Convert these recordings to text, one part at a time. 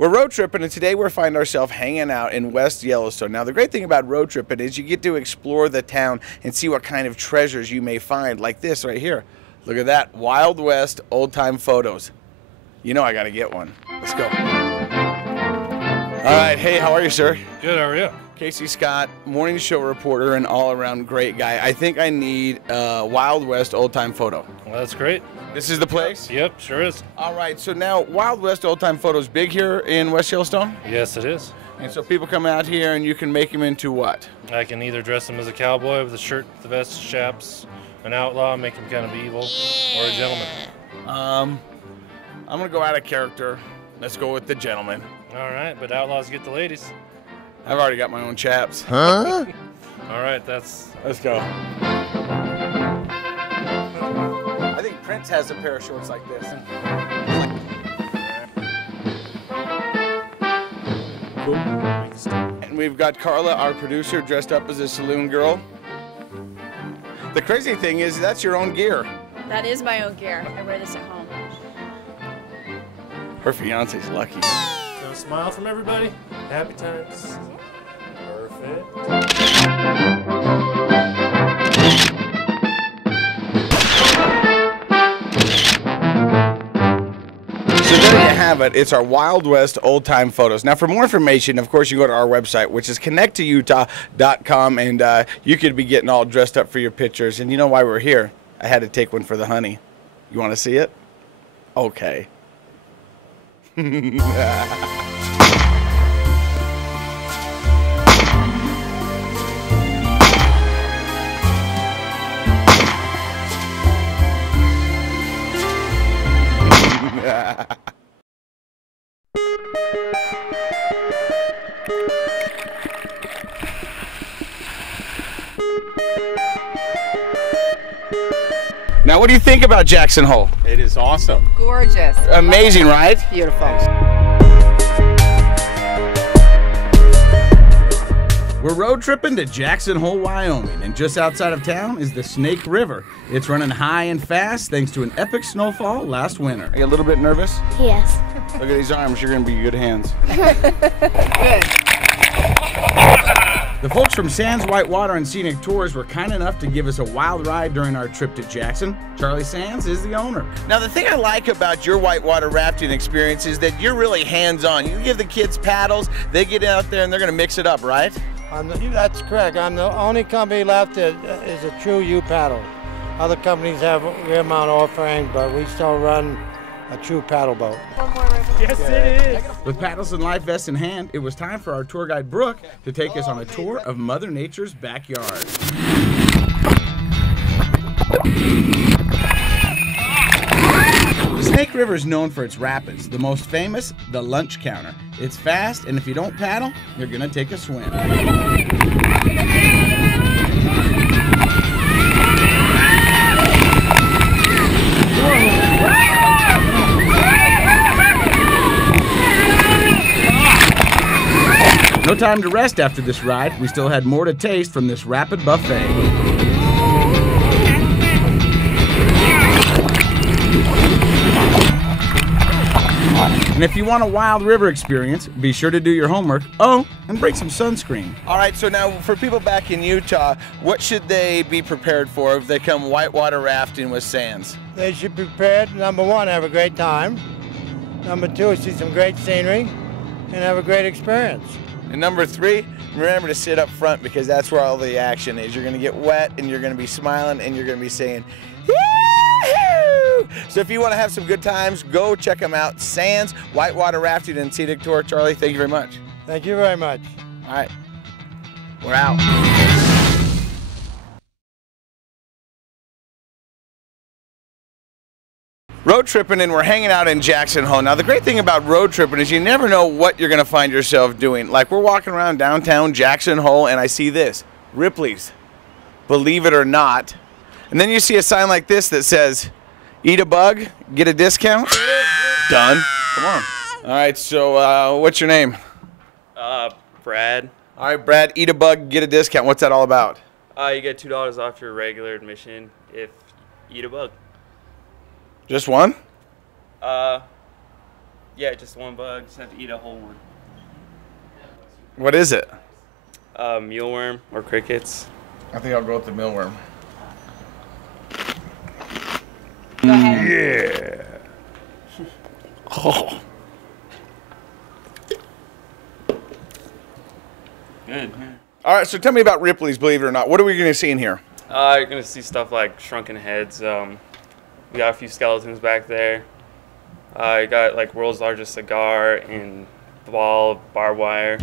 We're road tripping, and today we find ourselves hanging out in West Yellowstone. Now, the great thing about road tripping is you get to explore the town and see what kind of treasures you may find, like this right here. Look at that, Wild West old-time photos. You know I got to get one. Let's go. All right, hey, how are you, sir? Good, how are you? Casey Scott, morning show reporter and all-around great guy. I think I need a Wild West old-time photo. Well, that's great. This is the place? Yep, sure is. All right, so now Wild West old-time photos big here in West Yellowstone? Yes, it is. And so people come out here and you can make them into what? I can either dress them as a cowboy with a shirt, the vest, chaps, an outlaw, make him kind of evil, or a gentleman. I'm going to go out of character. Let's go with the gentleman. All right, but outlaws get the ladies. I've already got my own chaps. Huh? All right, let's go. I think Prince has a pair of shorts like this. Cool. And we've got Carla, our producer, dressed up as a saloon girl. The crazy thing is that's your own gear. That is my own gear. I wear this at home. Her fiance's lucky. So smile from everybody. Happy times. Perfect. So there you have it. It's our Wild West old-time photos. Now, for more information, of course, you go to our website, which is connecttoutah.com, and you could be getting all dressed up for your pictures. And you know why we're here? I had to take one for the honey. You want to see it? Okay. Now, what do you think about Jackson Hole? It is awesome. Gorgeous. Amazing, right? Beautiful. We're road tripping to Jackson Hole, Wyoming, and just outside of town is the Snake River. It's running high and fast thanks to an epic snowfall last winter. Are you a little bit nervous? Yes. Look at these arms, you're gonna be good hands. Good. The folks from Sands Whitewater and Scenic Tours were kind enough to give us a wild ride during our trip to Jackson. Charlie Sands is the owner. Now, the thing I like about your whitewater rafting experience is that you're really hands-on. You give the kids paddles, they get out there and they're gonna mix it up, right? That's correct. I'm the only company left that is a true U-paddle. Other companies have rear mount offering, but we still run a true paddle boat. Yes, it is. With paddles and life vests in hand, it was time for our tour guide, Brooke, to take us on a tour of Mother Nature's backyard. The Snake River is known for its rapids. The most famous, the lunch counter. It's fast, and if you don't paddle, you're gonna take a swim. No time to rest after this ride. We still had more to taste from this rapid buffet. And if you want a wild river experience, be sure to do your homework. Oh, and bring some sunscreen. All right, so now for people back in Utah, what should they be prepared for if they come whitewater rafting with Sands? They should be prepared, number one, have a great time. Number two, see some great scenery and have a great experience. And number three, remember to sit up front because that's where all the action is. You're gonna get wet and you're gonna be smiling and you're gonna be saying, yee-hoo! So if you wanna have some good times, go check them out. Sands, Whitewater Rafting and Scenic Tour. Charlie, thank you very much. Thank you very much. All right, we're out. Road tripping, and we're hanging out in Jackson Hole. Now, the great thing about road tripping is you never know what you're going to find yourself doing. Like, we're walking around downtown Jackson Hole, and I see this, Ripley's, believe it or not. And then you see a sign like this that says, eat a bug, get a discount. Done. Come on. All right, so what's your name? Brad. All right, Brad, eat a bug, get a discount. What's that all about? You get $2 off your regular admission if you eat a bug. Just one? Yeah, Yeah, just one bug. Just have to eat a whole one. What is it? Mealworm or crickets. I think I'll go with the mealworm. Go ahead. Yeah. Oh. Good. All right, so tell me about Ripley's, believe it or not. What are we going to see in here? You're gonna see stuff like shrunken heads. We got a few skeletons back there. You got like world's largest cigar and ball of barbed wire.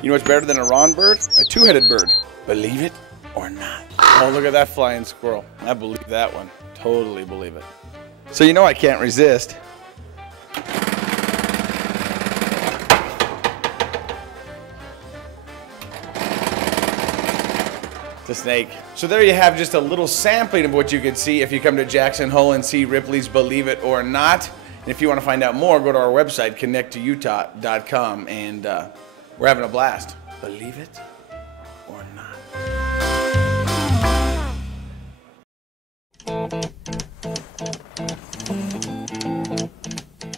You know what's better than a Ron bird? A two-headed bird. Believe it or not. Oh, look at that flying squirrel. I believe that one. Totally believe it. So you know I can't resist. The snake. So there you have just a little sampling of what you could see if you come to Jackson Hole and see Ripley's Believe It or Not. And if you want to find out more, go to our website, connecttoutah.com, and we're having a blast. Believe it or not.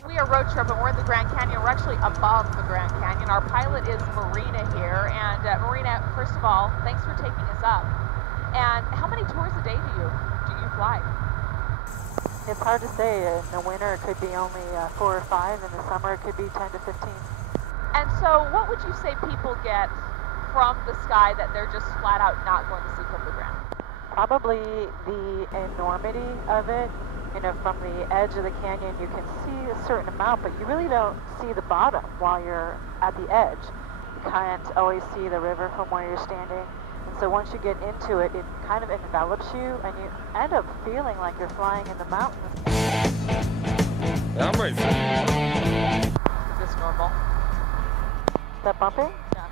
We are road tripping. We're in the Grand Canyon. We're actually above the Grand Canyon. Our pilot is Marina here. And Marina, first of all, thanks for taking us up. And how many tours a day do you fly? It's hard to say. In the winter, it could be only 4 or 5. In the summer, it could be 10 to 15. And so what would you say people get from the sky that they're just flat out not going to see from the ground? Probably the enormity of it. You know, from the edge of the canyon, you can see a certain amount, but you really don't see the bottom while you're at the edge. You can't always see the river from where you're standing. And so once you get into it, it kind of envelops you, and you end up feeling like you're flying in the mountains. Yeah, I'm ready. Is this normal? Is that bumping? Yeah.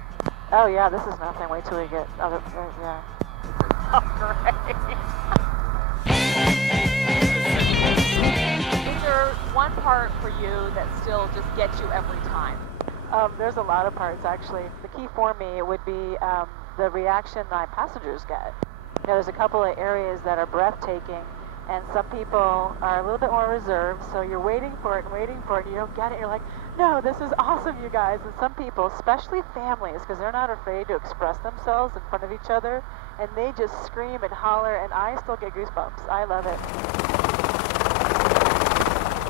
Oh yeah, this is nothing. Wait till we get other, yeah. Oh, great. Is there one part for you that still just gets you every time? There's a lot of parts, actually. The key for me would be the reaction my passengers get. You know, there's a couple of areas that are breathtaking, and some people are a little bit more reserved, so you're waiting for it, and you don't get it, you're like, no, this is awesome, you guys. And some people, especially families, because they're not afraid to express themselves in front of each other, and they just scream and holler, and I still get goosebumps. I love it.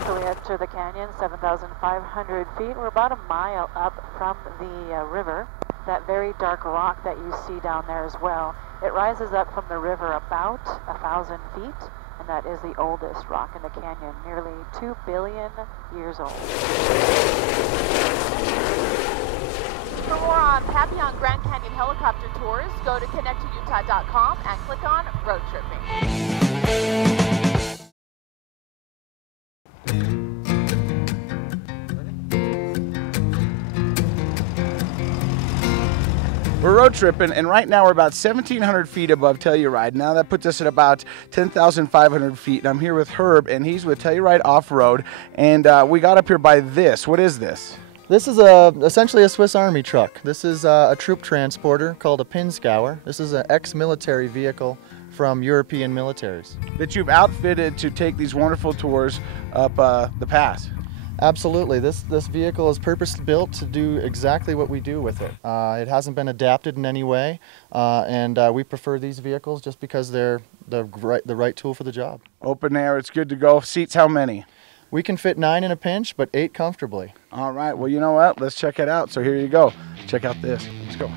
So we enter the canyon, 7,500 feet. We're about a mile up from the river. That very dark rock that you see down there as well. It rises up from the river about 1,000 feet, and that is the oldest rock in the canyon, nearly 2 billion years old. For more on Papillon Grand Canyon helicopter tours, go to connecttoutah.com and click on Road Tripping. We're road tripping, and right now we're about 1,700 feet above Telluride. Now that puts us at about 10,500 feet, and I'm here with Herb, and he's with Telluride Off-Road, and we got up here by this. What is this? This is essentially a Swiss Army truck. This is a troop transporter called a Pinscauer. This is an ex-military vehicle from European militaries. That you've outfitted to take these wonderful tours up the pass. Absolutely. This vehicle is purpose-built to do exactly what we do with it. It hasn't been adapted in any way, and we prefer these vehicles just because they're the right tool for the job. Open air, it's good to go. Seats, how many? We can fit 9 in a pinch, but 8 comfortably. All right, well, you know what? Let's check it out. So here you go. Check out this. Let's go.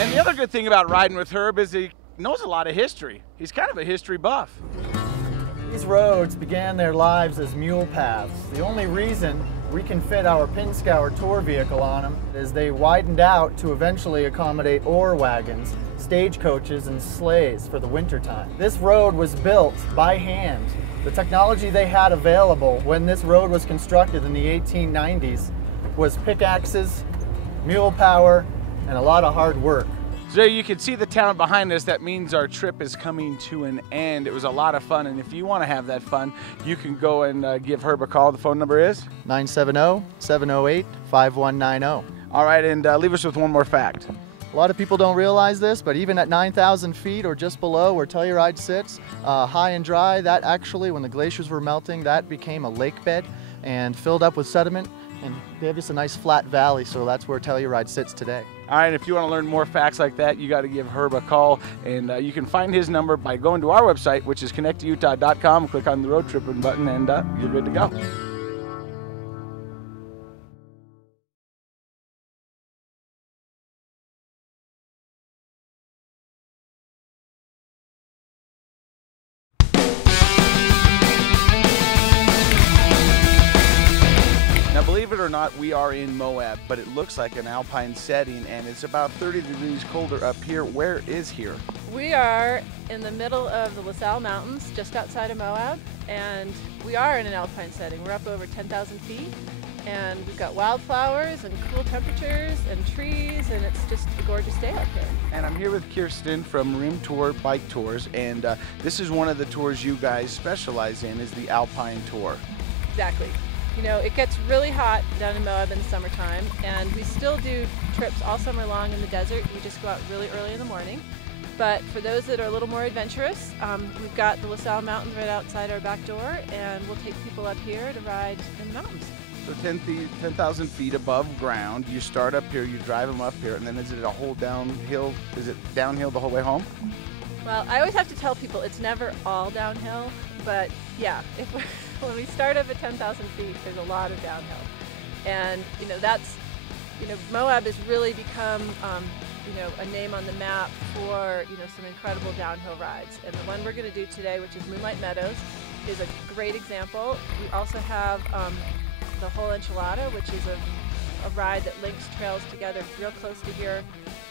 And the other good thing about riding with Herb is he knows a lot of history. He's kind of a history buff. These roads began their lives as mule paths. The only reason we can fit our Pinscauer tour vehicle on them is they widened out to eventually accommodate ore wagons, stagecoaches, and sleighs for the wintertime. This road was built by hand. The technology they had available when this road was constructed in the 1890s was pickaxes, mule power, and a lot of hard work. So you can see the town behind us. That means our trip is coming to an end. It was a lot of fun, and if you want to have that fun, you can go and give Herb a call. The phone number is 970-708-5190. all right, and leave us with one more fact. A lot of people don't realize this, but even at 9,000 feet or just below where Telluride sits, high and dry, that actually, when the glaciers were melting, that became a lake bed and filled up with sediment and gave us a nice flat valley, so that's where Telluride sits today. All right, if you want to learn more facts like that, you got to give Herb a call, and you can find his number by going to our website, which is connecttoutah.com. Click on the road tripping button, and you're good to go. Now, believe it or not, we are in Moab, but it looks like an alpine setting, and it's about 30 degrees colder up here. Where is here? We are in the middle of the LaSalle Mountains, just outside of Moab, and we are in an alpine setting. We're up over 10,000 feet, and we've got wildflowers and cool temperatures and trees, and it's just a gorgeous day up here. And I'm here with Kirsten from Rim Tour Bike Tours, and this is one of the tours you guys specialize in, is the Alpine Tour. Exactly. You know, it gets really hot down in Moab in the summertime, and we still do trips all summer long in the desert. We just go out really early in the morning. But for those that are a little more adventurous, we've got the LaSalle Mountains right outside our back door, and we'll take people up here to ride in the mountains. So 10,000 feet above ground, you start up here, you drive them up here, and then is it a whole downhill? Is it downhill the whole way home? Well, I always have to tell people it's never all downhill, but yeah, when we start up at 10,000 feet, there's a lot of downhill. And, you know, Moab has really become, a name on the map for, some incredible downhill rides. And the one we're going to do today, which is Moonlight Meadows, is a great example. We also have the whole enchilada, which is a ride that links trails together real close to here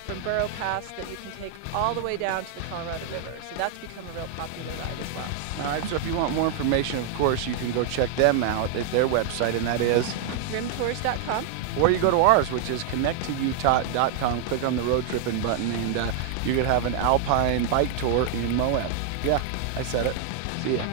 from Burro Pass that you can take all the way down to the Colorado River. So that's become a real popular ride as well. All right, so if you want more information, of course, you can go check them out at their website, and that is rimtours.com. Or you go to ours, which is connecttoutah.com. Click on the road tripping button, and you could have an alpine bike tour in Moab. Yeah, I said it. See ya.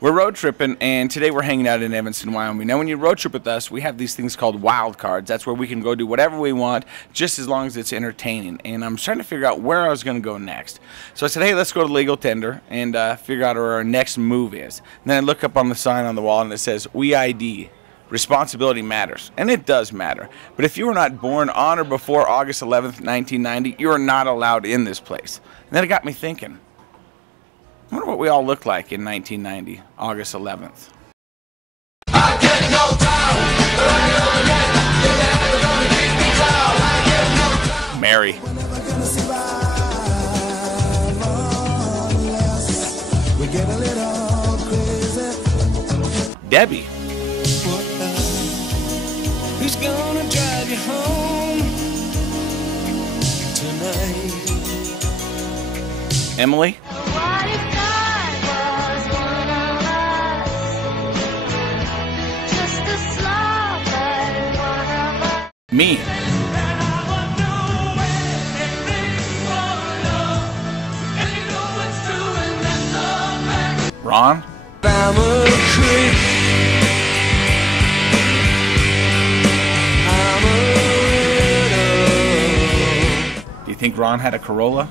We're road tripping, and today we're hanging out in Evanston, Wyoming. Now, when you road trip with us, we have these things called wild cards. That's where we can go do whatever we want, just as long as it's entertaining. And I'm trying to figure out where I was going to go next. So I said, hey, let's go to Legal Tender and figure out where our next move is. And then I look up on the sign on the wall, and it says, We ID. Responsibility matters. And it does matter. But if you were not born on or before August 11th, 1990, you are not allowed in this place. And then it got me thinking. I wonder what we all looked like in 1990, August 11th. Mary. Debbie. Who's gonna drive you home tonight? Emily. Me. Ron. Do you think Ron had a Corolla?